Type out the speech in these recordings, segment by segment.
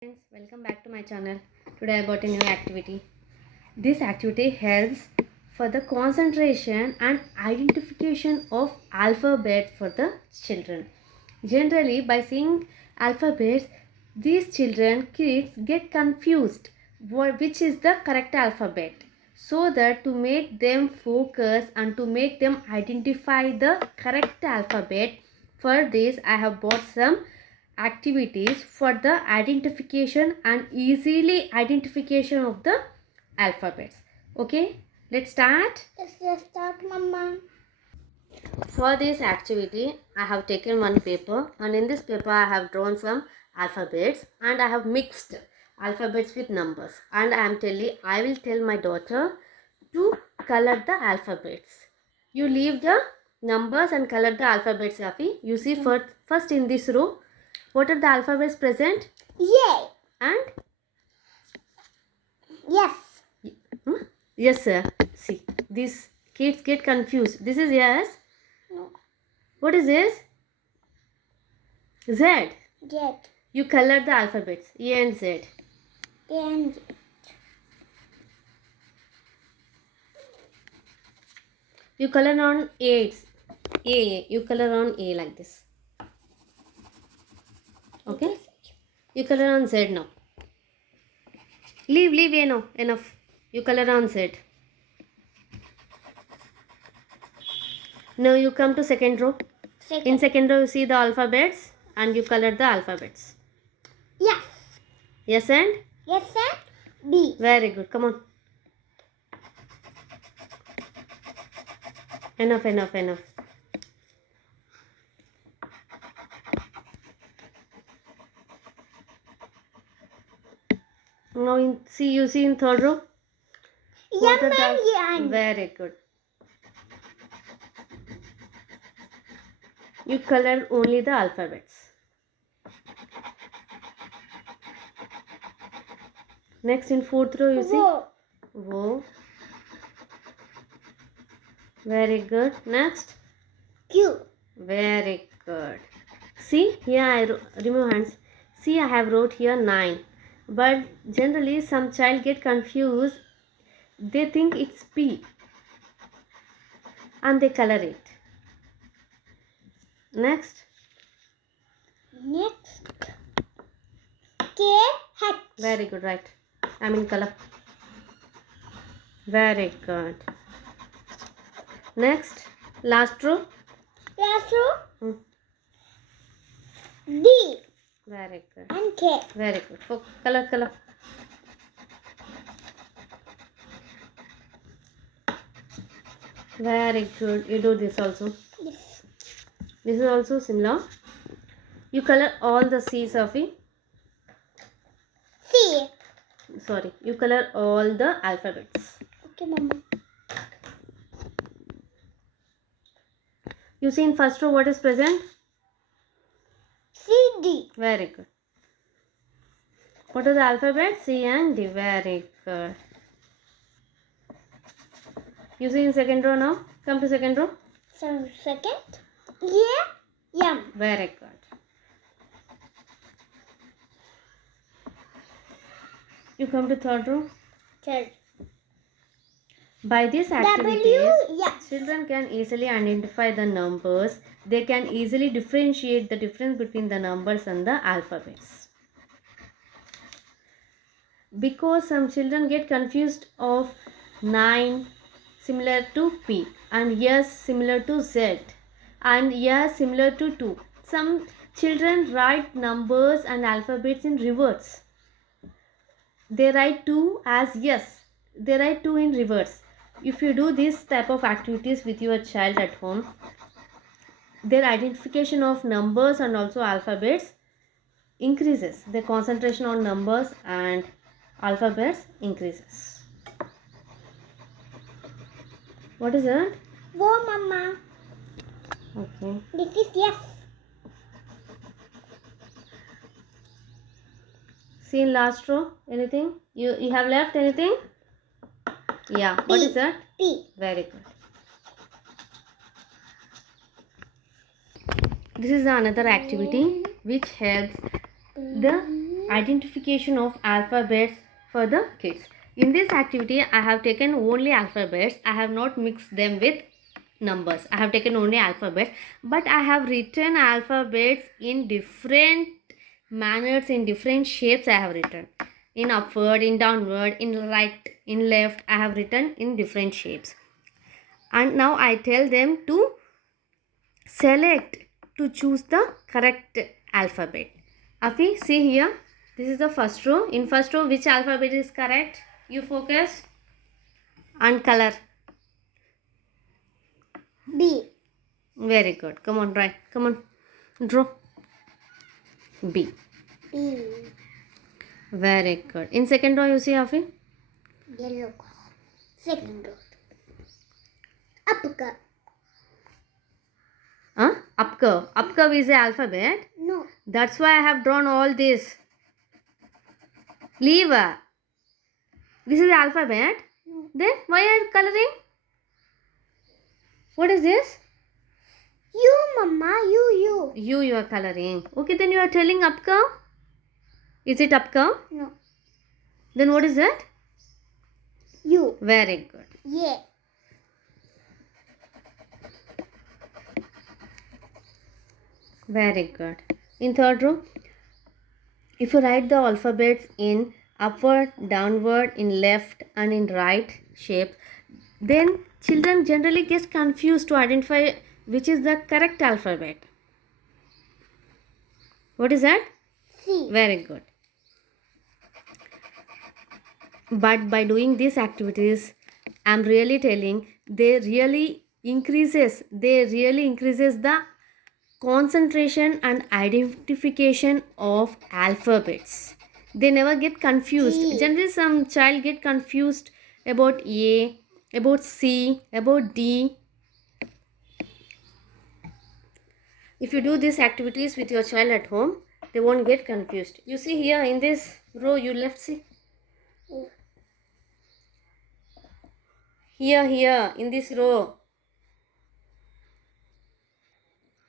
Friends, welcome back to my channel. Today I brought a new activity. This activity helps for the concentration and identification of alphabet for the children. Generally, by seeing alphabets, these kids get confused which is the correct alphabet. So that to make them focus and to make them identify the correct alphabet, for this I have brought some activities for the identification and easily identification of the alphabets. Okay, let's start. Let's start, Mama. For this activity, I have taken one paper, and in this paper I have drawn some alphabets and I have mixed alphabets with numbers, and I will tell my daughter to color the alphabets. You leave the numbers and color the alphabets, Safi. You see first in this row, what are the alphabets present? Yay. And? Yes. Yes, sir. See, these kids get confused. This is yes. No. What is this? Z. Jet. You color the alphabets. A and Z. And You color on A. You color on A like this. Okay? You color on Z now. Leave A now. Enough. You color on Z. Now you come to second row. In second row you see the alphabets and you color the alphabets. Yes. Yes and? Yes, sir. B. Very good. Come on. Enough. Now you see in third row. Yum and yan. Very good. You color only the alphabets. Next in fourth row you see. Wo. Wo. Very good. Next. Q. Very good. See here I remove hands. See I have wrote here 9. But generally some child get confused. They think it's P. And they color it. Next. K. Hat. Very good, right. I'm in color. Very good. Next. Last row. Last row. D. Very good. And K. Very good. Color. Very good. You do this also. Yes. This is also similar. You color all the C's, Safi. C. Sorry. You color all the alphabets. Okay, Mama. You see in first row what is present? C. D. Very good. What are the alphabets? C and D. Very good. You see in second row now? Come to second row. So second. Yeah. Yum. Very good. You come to third row. Third. By these activities, W. Yes. children can easily identify the numbers. They can easily differentiate the difference between the numbers and the alphabets. Because some children get confused of 9 similar to P and yes similar to Z and yes similar to 2. Some children write numbers and alphabets in reverse. They write 2 as yes. They write 2 in reverse. If you do this type of activities with your child at home, their identification of numbers and also alphabets increases. Their concentration on numbers and alphabets increases. What is it? Wo, Mama. Okay. This is yes. See in last row anything? You have left anything? Yeah. P. What is that? P. Very good. This is another activity which helps the identification of alphabets for the kids. In this activity, I have taken only alphabets. I have not mixed them with numbers. I have taken only alphabets, but I have written alphabets in different manners, in different shapes. I have written in upward, in downward, in right, in left. I have written in different shapes. And now I tell them to select, to choose the correct alphabet. Afi, see here. This is the first row. In first row, which alphabet is correct? You focus. And color. B. Very good. Come on, write. Come on. Draw. B. B. Very good. In second row, you see, Afi? Yellow. Second row. Upper. Up curve. Up curve is the alphabet. No. That's why I have drawn all this. Leave. This is the alphabet. No. Then why are you coloring? What is this? You, Mama. You. You are coloring. Okay, then you are telling up curve. Is it up curve? No. Then what is that? You. Very good. Yeah. Very good. In third row, if you write the alphabets in upward, downward, in left and in right shape, then children generally get confused to identify which is the correct alphabet. What is that? C. Very good. But by doing these activities, I'm really telling they really increases the concentration and identification of alphabets. They never get confused. D. Generally, some child get confused about A, about C, about D. If you do these activities with your child at home, they won't get confused. You see here in this row, you left, see. Here, in this row.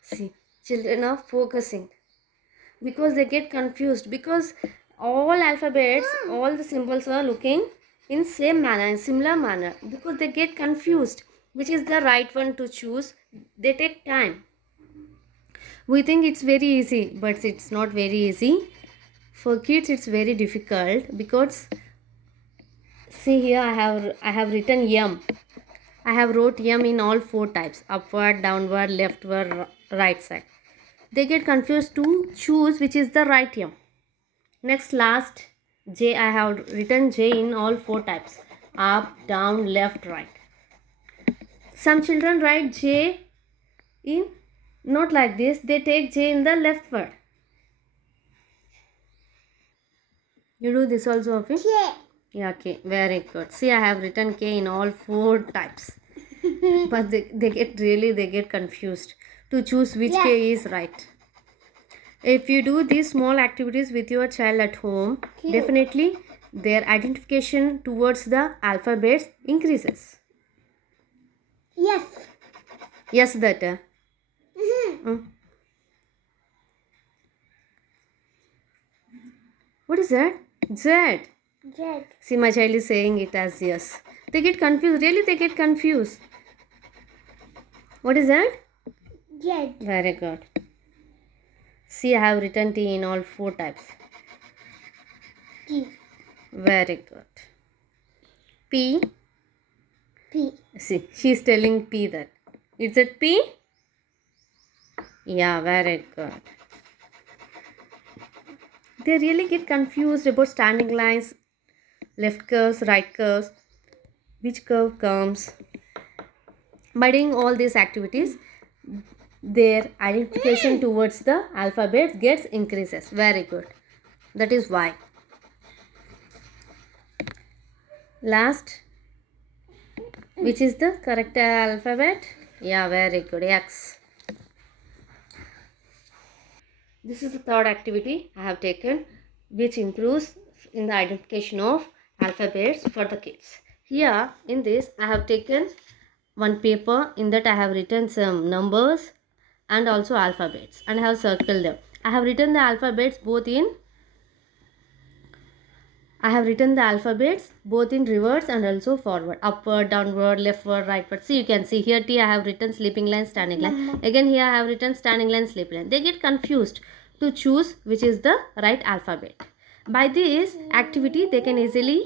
See, children are focusing because they get confused, because all alphabets, all the symbols are looking in same manner, in similar manner, because they get confused which is the right one to choose. They take time. We think it's very easy, but it's not very easy. For kids it's very difficult, because see here I have written M. I have wrote M in all four types: upward, downward, leftward, right side. They get confused to choose which is the right M. Next, last J, I have written J in all four types: up, down, left, right. Some children write J in not like this. They take J in the leftward. You do this also, okay? K. Yeah, okay, very good. See, I have written K in all four types. But they get confused to choose which Yes. K is right. If you do these small activities with your child at home, Q. definitely their identification towards the alphabets increases. Yes. Yes, that. What is that? Z. Z. See, my child is saying it as yes. They get confused. Really, they get confused. What is that? Z. Very good. See, I have written T in all four types. T. Very good. P. P. See, she is telling P that. Is it P? Yeah, very good. They really get confused about standing lines, left curves, right curves, which curve comes. By doing all these activities, their identification towards the alphabet gets increases. Very good. That is why. Last, which is the correct alphabet? Yeah, very good. X. This is the third activity I have taken, which improves in the identification of alphabets for the kids. Here in this I have taken one paper. In that I have written some numbers and also alphabets, and I have circled them. I have written the alphabets both in I have written the alphabets both in reverse and also forward, upward, downward, leftward, rightward. See, you can see here T I have written sleeping line, standing line. Mama. Again here I have written standing line, sleeping line. They get confused to choose which is the right alphabet. By this activity, they can easily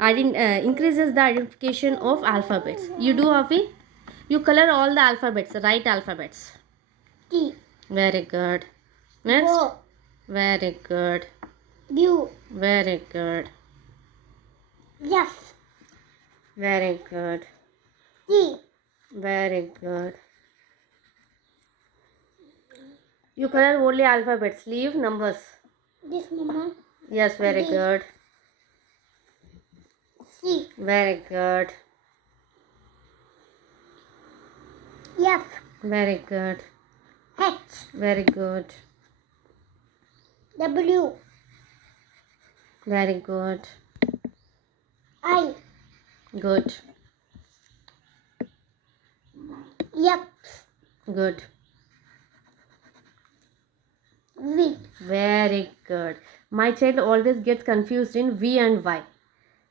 increases the identification of alphabets. You do, Afi? You color all the alphabets, right alphabets. T. Very good. Next. O. Very good. U. Very good. F. Very good. T. Very good. You color only alphabets. Leave numbers. This Mama. Yes, very D. good. C. Very good. F. Very good. H. Very good. W. Very good. I. Good. F. Good. V. Very good. My child always gets confused in V and Y.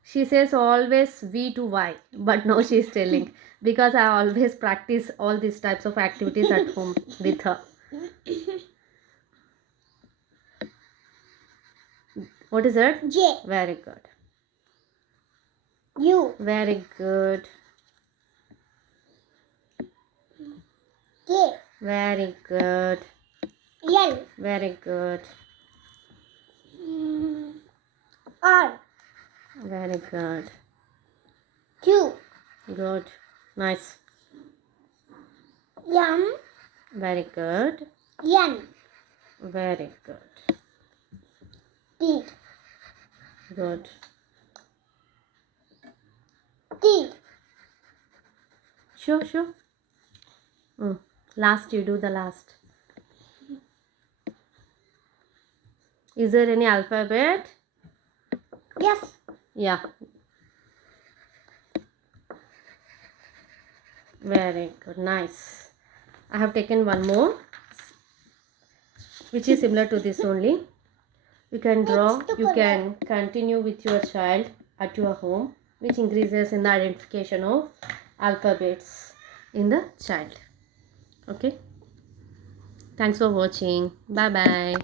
She says always V to Y, but now she is telling because I always practice all these types of activities at home with her. What is it? J. Very good. U. Very good. K. Very good. L. Very good. R. Very good. Q. Good. Nice. M. Very good. N. Very good. P. Good. T. Sure, sure. Last, you do the last. Is there any alphabet? Yes. Yeah. Very good. Nice. I have taken one more, which is similar to this only. You can draw. Next You color. can continue with your child at your home, which increases in the identification of alphabets in the child. Okay. Thanks for watching. Bye bye.